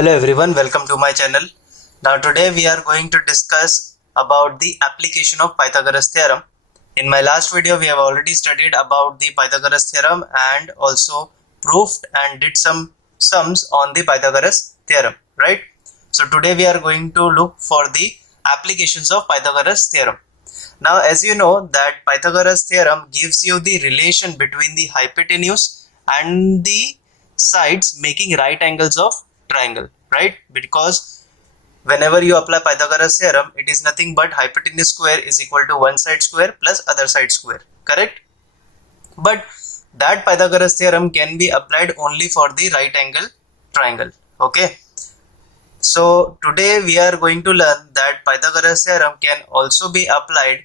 Hello everyone, welcome to my channel. Now today we are going to discuss about the application of Pythagoras theorem. In my last video we have already studied about the Pythagoras theorem and also proved and did some sums on the Pythagoras theorem, right? So today we are going to look for the applications of Pythagoras theorem. Now as you know that Pythagoras theorem gives you the relation between the hypotenuse and the sides making right angles of triangle, right? Because whenever you apply Pythagoras theorem, it is nothing but hypotenuse square is equal to one side square plus other side square, correct? But that Pythagoras theorem can be applied only for the right angle triangle, okay? So today we are going to learn that Pythagoras theorem can also be applied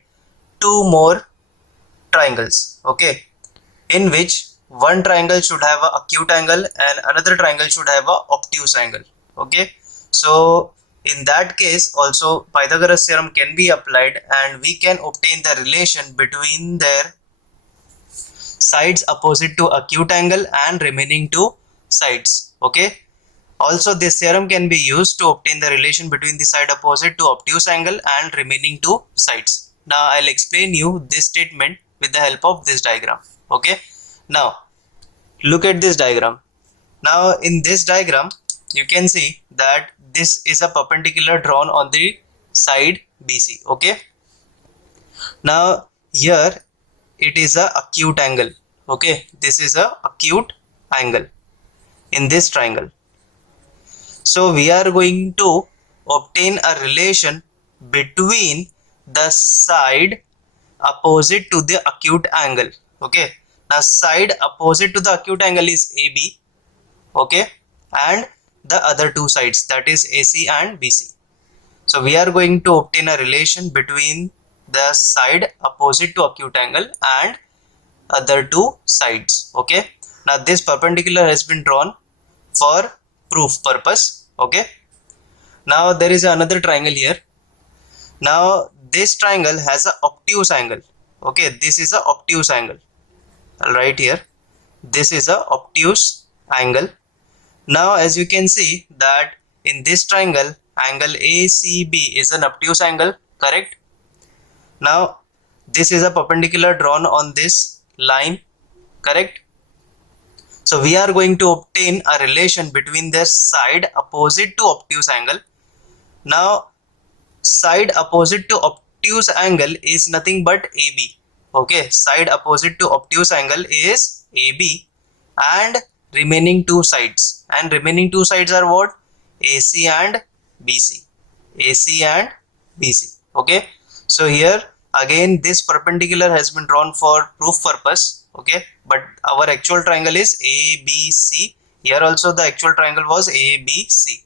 to more triangles, okay, in which one triangle should have a acute angle and another triangle should have a obtuse angle, okay. So in that case also Pythagoras theorem can be applied and we can obtain the relation between their sides opposite to acute angle and remaining two sides, okay. Also this theorem can be used to obtain the relation between the side opposite to obtuse angle and remaining two sides. Now I'll explain you this statement with the help of this diagram, okay. Now look at this diagram. Now in this diagram you can see that this is a perpendicular drawn on the side BC, okay. Now here it is a acute angle, okay. This is a acute angle in this triangle. So we are going to obtain a relation between the side opposite to the acute angle, okay. Now side opposite to the acute angle is AB, okay, and the other two sides, that is AC and BC. So we are going to obtain a relation between the side opposite to acute angle and other two sides, okay. Now this perpendicular has been drawn for proof purpose, okay. Now there is another triangle here. Now this triangle has a obtuse angle, okay. This is a obtuse angle, right here. This is a obtuse angle. Now as you can see that in this triangle angle ACB is an obtuse angle, correct? Now this is a perpendicular drawn on this line, correct? So we are going to obtain a relation between their side opposite to obtuse angle. Now side opposite to obtuse angle is nothing but AB, okay. Side opposite to obtuse angle is AB and remaining two sides, and remaining two sides are what? AC and BC, AC and BC, okay. So here again this perpendicular has been drawn for proof purpose, okay, but our actual triangle is ABC. Here also the actual triangle was ABC.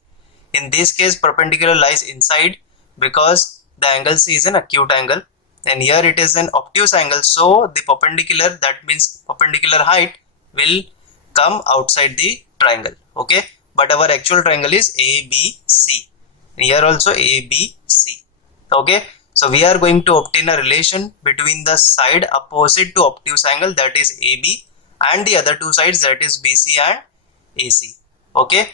In this case perpendicular lies inside because the angle C is an acute angle and here it is an obtuse angle, so the perpendicular, that means perpendicular height, will come outside the triangle, okay. But our actual triangle is ABC, here also ABC, okay. So we are going to obtain a relation between the side opposite to obtuse angle, that is AB, and the other two sides, that is BC and AC, okay.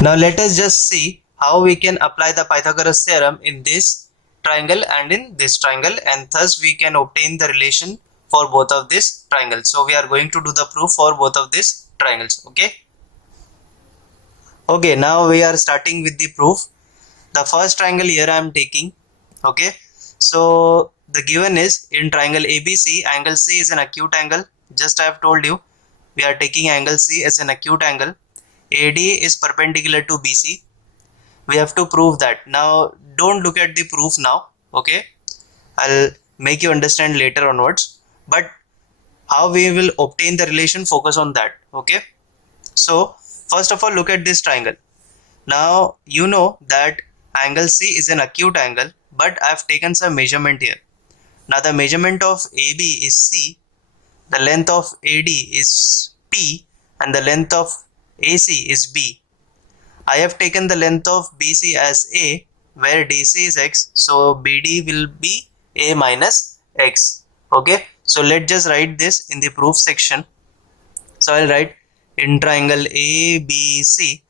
Now let us just see how we can apply the Pythagoras theorem in this triangle and in this triangle, and thus we can obtain the relation for both of these triangles. So we are going to do the proof for both of these triangles, okay. Okay, now we are starting with the proof. The first triangle here I am taking, okay. So the given is in triangle ABC, angle C is an acute angle. Just I have told you we are taking angle C as an acute angle. AD is perpendicular to BC. We have to prove that. Now don't look at the proof now, okay. I'll make you understand later onwards, but how we will obtain the relation, focus on that, okay. So first of all look at this triangle. Now you know that angle C is an acute angle, but I have taken some measurement here. Now the measurement of AB is C, the length of AD is P, and the length of AC is B. I have taken the length of BC as A, where DC is X, so BD will be A minus X, okay. So let's just write this in the proof section. So I'll write in triangle ABC,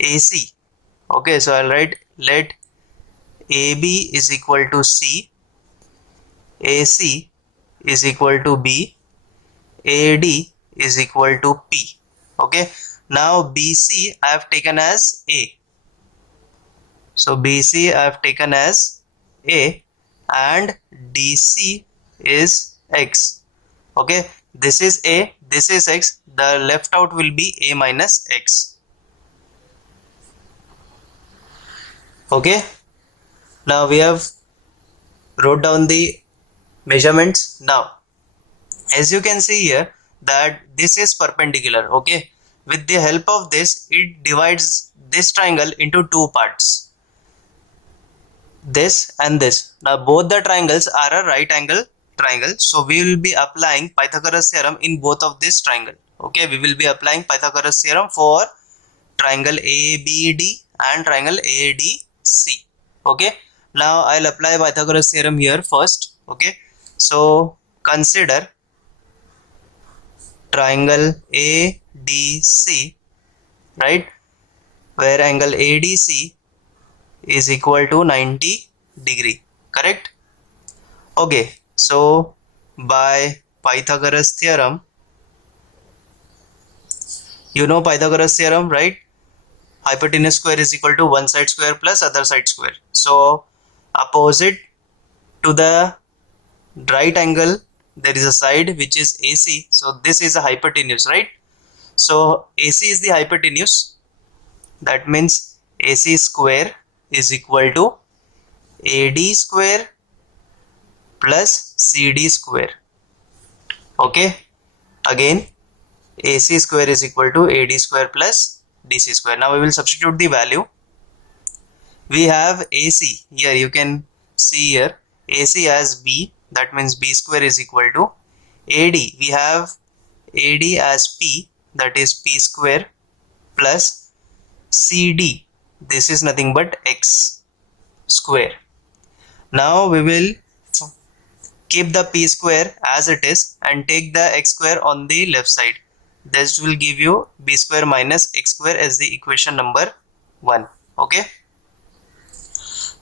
AC. Okay, so I'll write let AB is equal to C, AC is equal to B, AD is equal to P. Okay, now BC I have taken as A. So BC I have taken as A and DC is X. Okay, this is A, this is X, the left out will be A minus X. Okay, now we have wrote down the measurements. Now as you can see here that this is perpendicular. Okay, with the help of this it divides this triangle into two parts, this and this. Now both the triangles are a right angle triangle, so we will be applying Pythagoras theorem in both of this triangle. Okay, we will be applying Pythagoras theorem for triangle ABD and triangle ADC. Okay, now I'll apply Pythagoras theorem here first. Okay, so consider triangle ADC, right, where angle ADC is equal to 90 degree, correct? Okay, so by Pythagoras theorem, you know Pythagoras theorem, right? Hypotenuse square is equal to one side square plus other side square. So opposite to the right angle there is a side which is AC, so this is a hypotenuse, right? So AC is the hypotenuse, that means AC square is equal to AD square plus CD square. Okay, again AC square is equal to AD square plus DC square. Now we will substitute the value. We have AC here, you can see here AC as B, that means B square is equal to AD. We have AD as P, that is P square plus CD. This is nothing but X square. Now we will keep the P square as it is and take the X square on the left side. This will give you B square minus X square as the equation number 1. Okay.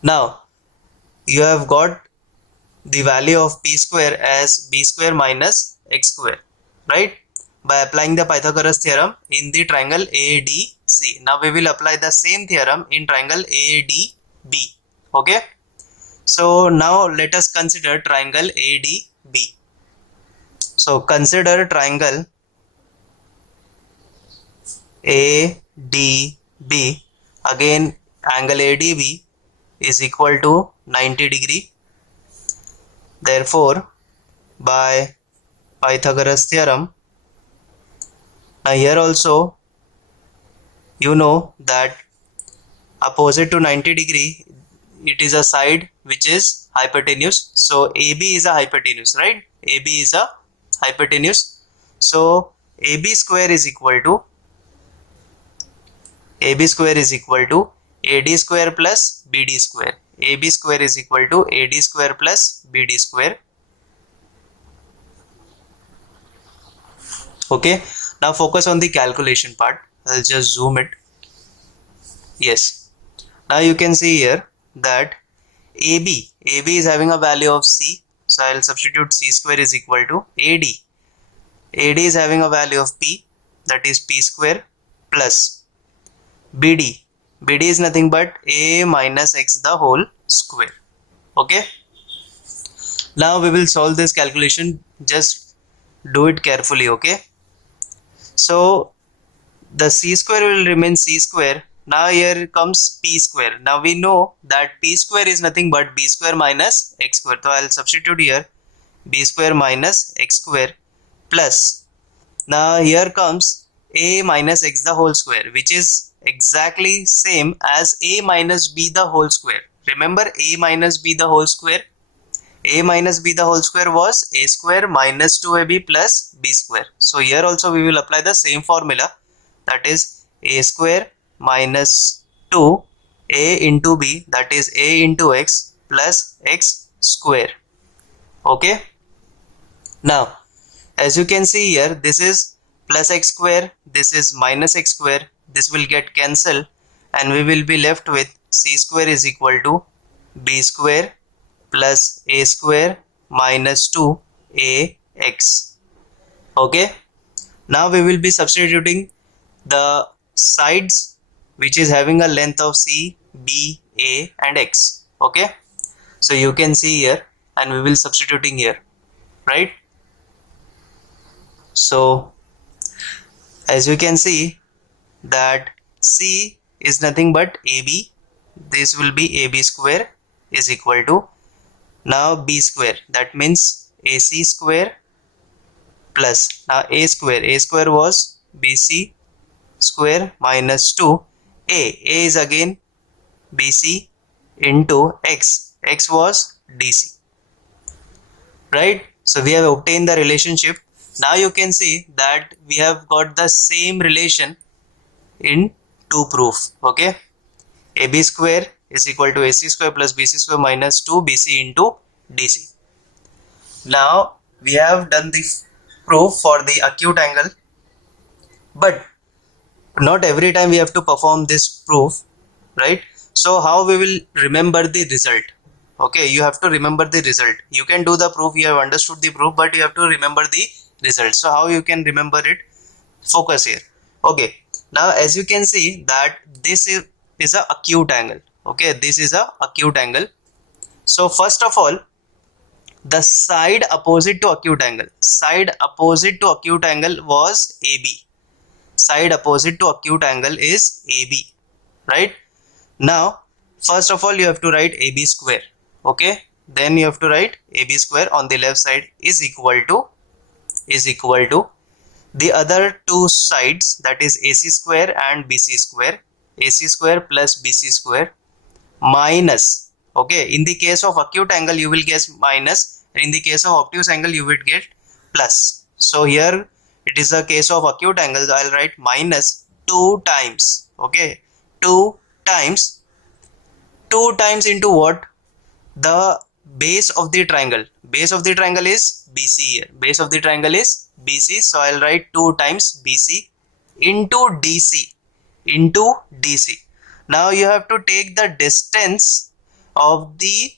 Now you have got the value of P square as B square minus X square, right, by applying the Pythagoras theorem in the triangle ADC. Now we will apply the same theorem in triangle ADB. Okay, so now let us consider triangle ADB. So consider triangle ADB. Again angle ADB is equal to 90 degree. Therefore by Pythagoras theorem, now here also you know that opposite to 90 degree it is a side which is hypotenuse. So AB is a hypotenuse, right? AB is a hypotenuse. So AB square is equal to AD square plus BD square. AB square is equal to AD square plus BD square. Okay, now focus on the calculation part. I'll just zoom it. Yes, now you can see here that AB is having a value of C, so I'll substitute C square is equal to AD is having a value of P, that is P square plus BD is nothing but A minus X the whole square. Okay, now we will solve this calculation, just do it carefully. Okay, so the C square will remain C square. Now here comes P square. Now we know that P square is nothing but B square minus X square, so I'll substitute here B square minus X square plus, now here comes A minus X the whole square, which is exactly same as A minus B the whole square. Remember A minus B the whole square? A minus B the whole square was A square minus 2AB plus B square. So here also we will apply the same formula, that is A square minus 2 A into B, that is A into X plus X square. Okay, now as you can see here, this is plus X square, this is minus X square, this will get cancelled. and we will be left with c square is equal to b square plus a square minus 2ax. Okay, now we will be substituting the sides which is having a length of c, b, a and x. Okay, so you can see here, and we will substituting here, right? So as you can see that c is nothing but ab, this will be ab square is equal to now b square, that means ac square plus now a square was bc square minus 2 a is again bc into x was dc, right? So we have obtained the relationship. Now you can see that we have got the same relation in two proof. Okay, ab square is equal to ac square plus bc square minus 2 bc into dc. Now we have done the proof for the acute angle, but not every time we have to perform this proof, right? So how we will remember the result? Okay, you have to remember the result. You can do the proof, you have understood the proof, but you have to remember the result. So how you can remember it? Focus here. Okay, now as you can see that this is a acute angle. Okay, this is a acute angle. So first of all, the side opposite to acute angle was AB. Side opposite to acute angle is AB, right? Now first of all you have to write AB square. Okay, then you have to write AB square on the left side is equal to the other two sides, that is AC square and BC square, AC square plus BC square minus, okay, in the case of acute angle you will get minus, and in the case of obtuse angle you will get plus. So here it is a case of acute angle, I'll write minus 2 times, okay, 2 times into what? The base of the triangle. Base of the triangle is BC here. Base of the triangle is BC. So I'll write 2 times BC into DC. Now you have to take the distance of the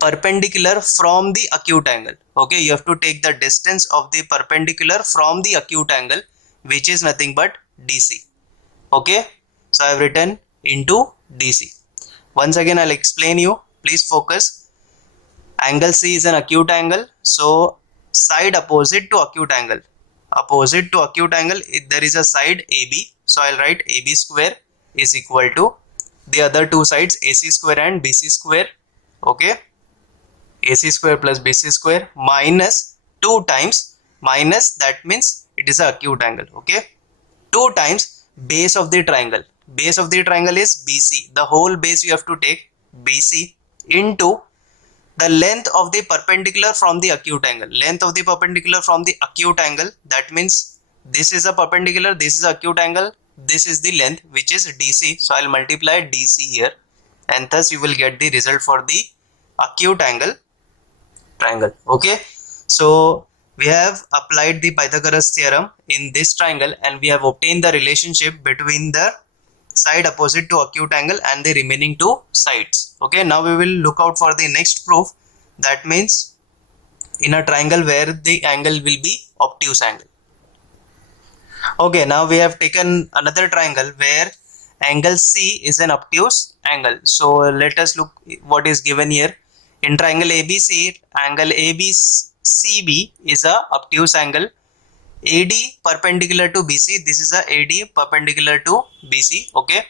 perpendicular from the acute angle. Okay, you have to take the distance of the perpendicular from the acute angle, which is nothing but DC. Okay, so I have written into DC. Once again I'll explain you, please focus. Angle C is an acute angle, so side opposite to acute angle, there is a side AB, so I'll write AB square is equal to the other two sides AC square and BC square. Okay, AC square plus BC square minus 2 times, minus, that means it is an acute angle. Okay, 2 times base of the triangle. Base of the triangle is BC, the whole base you have to take BC into the length of the perpendicular from the acute angle. Length of the perpendicular from the acute angle, that means this is a perpendicular, this is acute angle, this is the length, which is DC. So I'll multiply DC here, and thus you will get the result for the acute angle triangle. Okay, so we have applied the Pythagoras theorem in this triangle, and we have obtained the relationship between the side opposite to acute angle and the remaining two sides. Okay, now we will look out for the next proof, that means in a triangle where the angle will be obtuse angle. Okay, now we have taken another triangle where angle C is an obtuse angle. So let us look what is given here. In triangle ABC, angle ABCB is a obtuse angle. AD perpendicular to BC, this is a AD perpendicular to BC. Okay,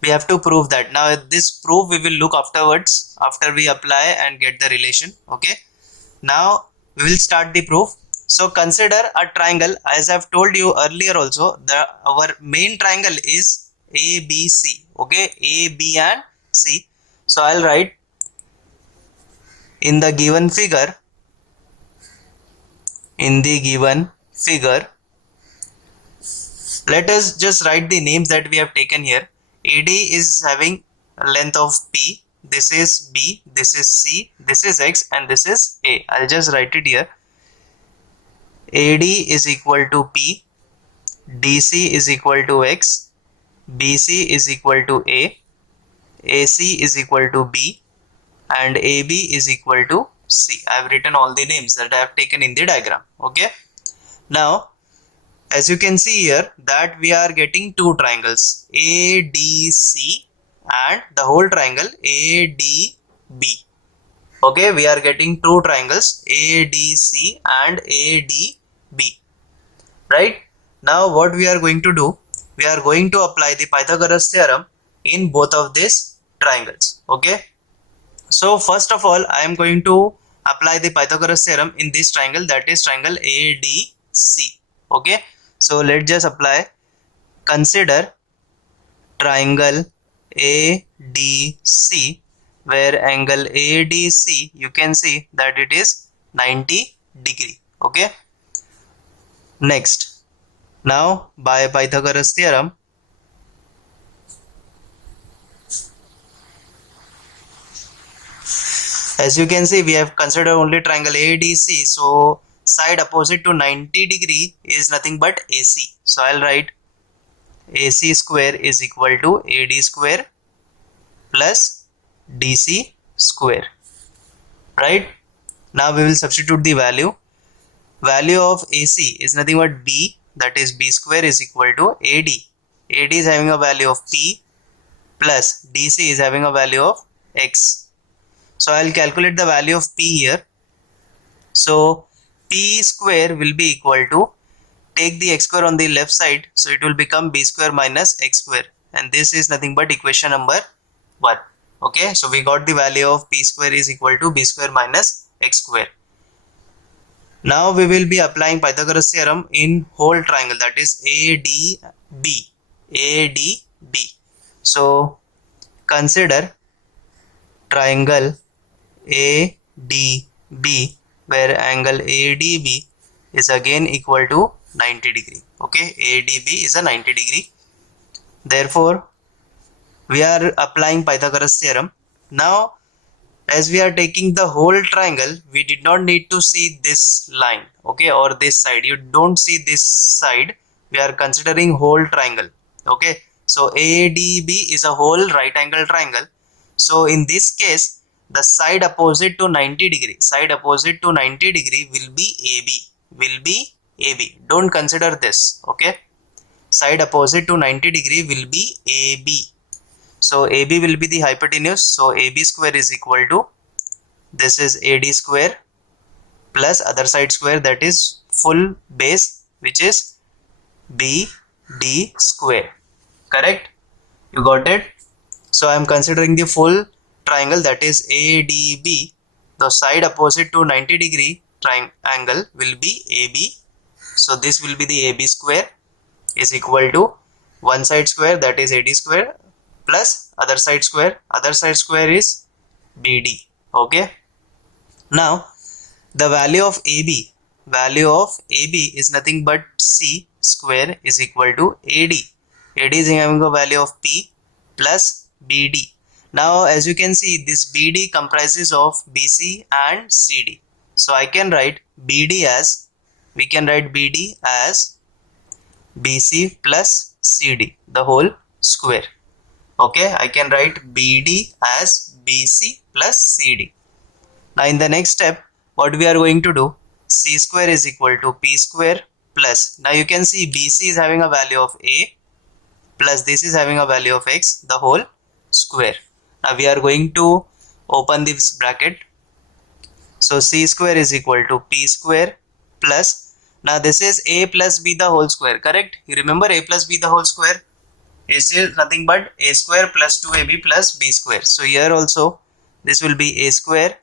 we have to prove that. Now this proof we will look afterwards, after we apply and get the relation. Okay, now we will start the proof. So consider a triangle, as I have told you earlier also, our main triangle is ABC. Okay, A, B and C. So I'll write in the given figure, let us just write the names that we have taken here. AD is having a length of P, this is B, this is C, this is X and this is A. I'll just write it here. AD is equal to P, DC is equal to X, BC is equal to A, AC is equal to B, and AB is equal to C. I have written all the names that I have taken in the diagram. Okay. Now, as you can see here that we are getting two triangles ADC and the whole triangle ADB. Okay, we are getting two triangles ADC and ADB. Right? Now what we are going to do, we are going to apply the Pythagoras theorem in both of these triangles. Okay. So first of all, I am going to apply the Pythagoras theorem in this triangle, that is triangle ADC. Okay. So let's just apply. Consider triangle ADC, where angle ADC you can see that it is 90 degree. Okay. Next, now by Pythagoras theorem, as you can see we have considered only triangle ADC, so side opposite to 90 degree is nothing but AC. So I'll write AC square is equal to AD square plus DC square. Right? Now we will substitute the value. Value of AC is nothing but B, that is B square is equal to AD. AD is having a value of P plus DC is having a value of X. So I'll calculate the value of P here. So P square will be equal to, take the X square on the left side, so it will become B square minus X square, and this is nothing but equation number 1. Okay, so we got the value of P square is equal to B square minus X square. Now we will be applying Pythagoras theorem in whole triangle, that is ADB. ADB. So consider triangle ADB, where angle ADB is again equal to 90 degree. Okay, ADB is a 90 degree. Therefore, we are applying Pythagoras theorem. Now, as we are taking the whole triangle, we did not need to see this line, okay, or this side. You don't see this side. We are considering whole triangle. Okay, so ADB is a whole right angle triangle. So in this case, the side opposite to 90 degree, side opposite to 90 degree will be AB. Will be AB. Don't consider this. Okay, side opposite to 90 degree will be AB. So AB will be the hypotenuse. So AB square is equal to, this is AD square plus other side square, that is full base, which is BD square. Correct? You got it? So I am considering the full triangle, that is ADB. The side opposite to 90 degree triangle will be AB. So this will be the AB square is equal to one side square, that is AD square, plus other side square is BD. Okay. Now the value of AB is nothing but C square is equal to AD. AD is having a value of P plus BD. Now as you can see, this BD comprises of BC and CD. So I can write BD as, we can write BD as BC plus CD, the whole square. Okay, I can write BD as BC plus CD. Now in the next step, what we are going to do, C square is equal to P square plus, now you can see BC is having a value of A plus this is having a value of X, the whole square. Now we are going to open this bracket. So C square is equal to P square plus, now this is A plus B the whole square. Correct? You remember A plus B the whole square is nothing but A square plus 2AB plus B square. So here also this will be A square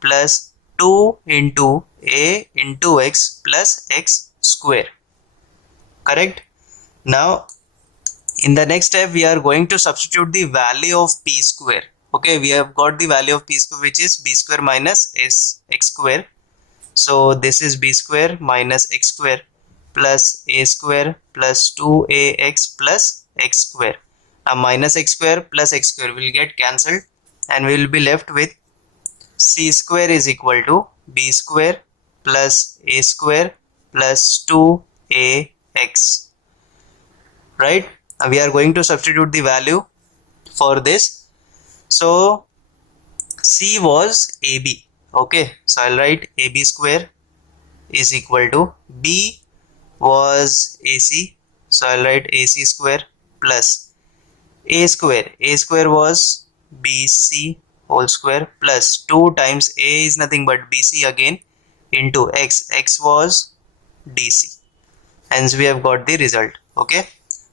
plus 2 into A into X plus X square. Correct? Now in the next step we are going to substitute the value of P square. Okay, we have got the value of P square, which is B square minus X square. So this is B square minus X square plus A square plus 2AX plus X square. Now minus X square plus X square will get cancelled and we will be left with C square is equal to B square plus A square plus 2AX. Right? we are going to substitute the value for this. So C was AB. Okay, so I'll write AB square is equal to B was AC, so I'll write AC square plus A square. A square was BC whole square plus 2 times A is nothing but BC again into X. X was DC. Hence we have got the result. Okay.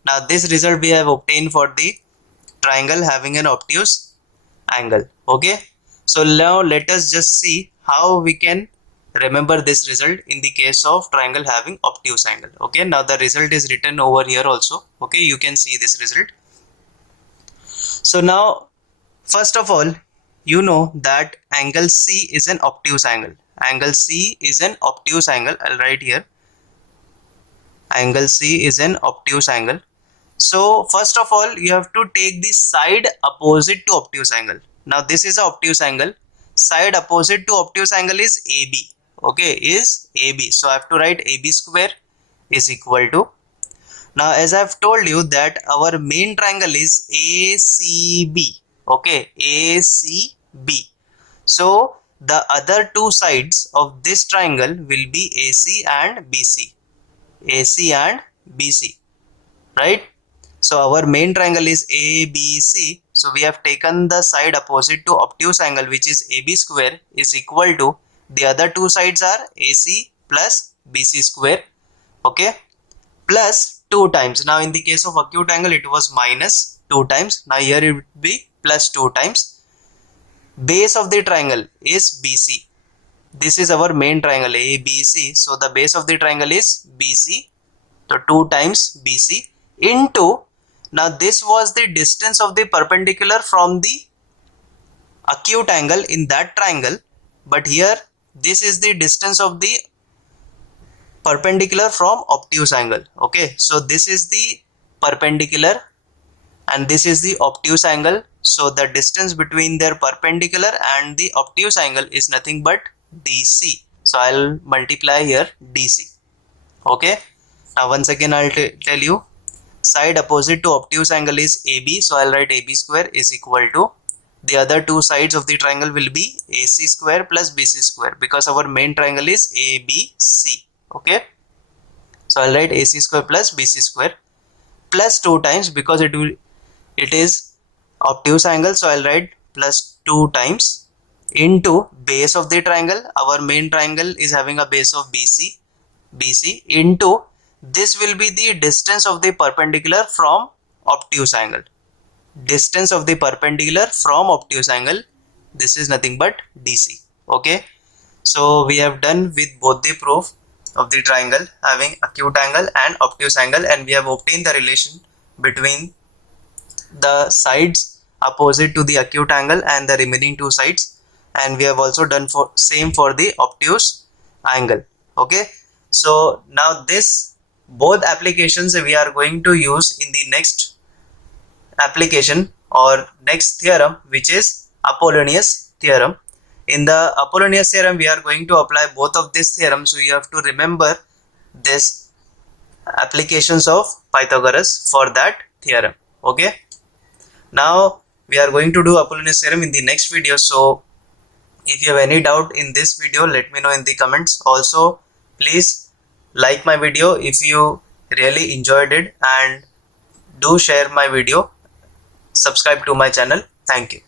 Now this result we have obtained for the triangle having an obtuse angle. Okay. So now let us just see how we can remember this result in the case of triangle having obtuse angle. Okay. Now the result is written over here also. Okay. You can see this result. So now first of all, you know that angle C is an obtuse angle. Angle C is an obtuse angle. I'll write here. Angle C is an obtuse angle. So first of all, you have to take the side opposite to obtuse angle. Now this is a obtuse angle. Side opposite to obtuse angle is AB. Okay, is AB. So I have to write AB square is equal to. Now as I have told you that our main triangle is ACB. Okay, ACB. So the other two sides of this triangle will be AC and BC. AC and BC, right? So our main triangle is ABC. So we have taken the side opposite to obtuse angle, which is AB square is equal to, the other two sides are AC plus BC square. Okay, plus 2 times. Now in the case of acute angle it was minus 2 times. Now here it would be plus 2 times. Base of the triangle is BC. This is our main triangle ABC. So the base of the triangle is BC. So 2 times BC into, now this was the distance of the perpendicular from the acute angle in that triangle, but here this is the distance of the perpendicular from obtuse angle. Okay, so this is the perpendicular and this is the obtuse angle. So the distance between their perpendicular and the obtuse angle is nothing but DC. So I'll multiply here DC. Okay, now once again I'll tell you, side opposite to obtuse angle is AB. So I'll write AB square is equal to, the other two sides of the triangle will be AC square plus BC square, because our main triangle is ABC. Okay, so I'll write AC square plus BC square plus 2 times, because it is obtuse angle. So I'll write plus 2 times into base of the triangle. Our main triangle is having a base of BC into, this will be the distance of the perpendicular from obtuse angle. Distance of the perpendicular from obtuse angle, this is nothing but DC. Okay, so we have done with both the proof of the triangle having acute angle and obtuse angle, and we have obtained the relation between the sides opposite to the acute angle and the remaining two sides, and we have also done for same for the obtuse angle. Okay, so now this both applications we are going to use in the next application or next theorem, which is Apollonius theorem. In the Apollonius theorem we are going to apply both of these theorems, so you have to remember this applications of Pythagoras for that theorem. Okay, now we are going to do Apollonius theorem in the next video. So if you have any doubt in this video, let me know in the comments. Also please like my video if you really enjoyed it, and do share my video, subscribe to my channel. Thank you.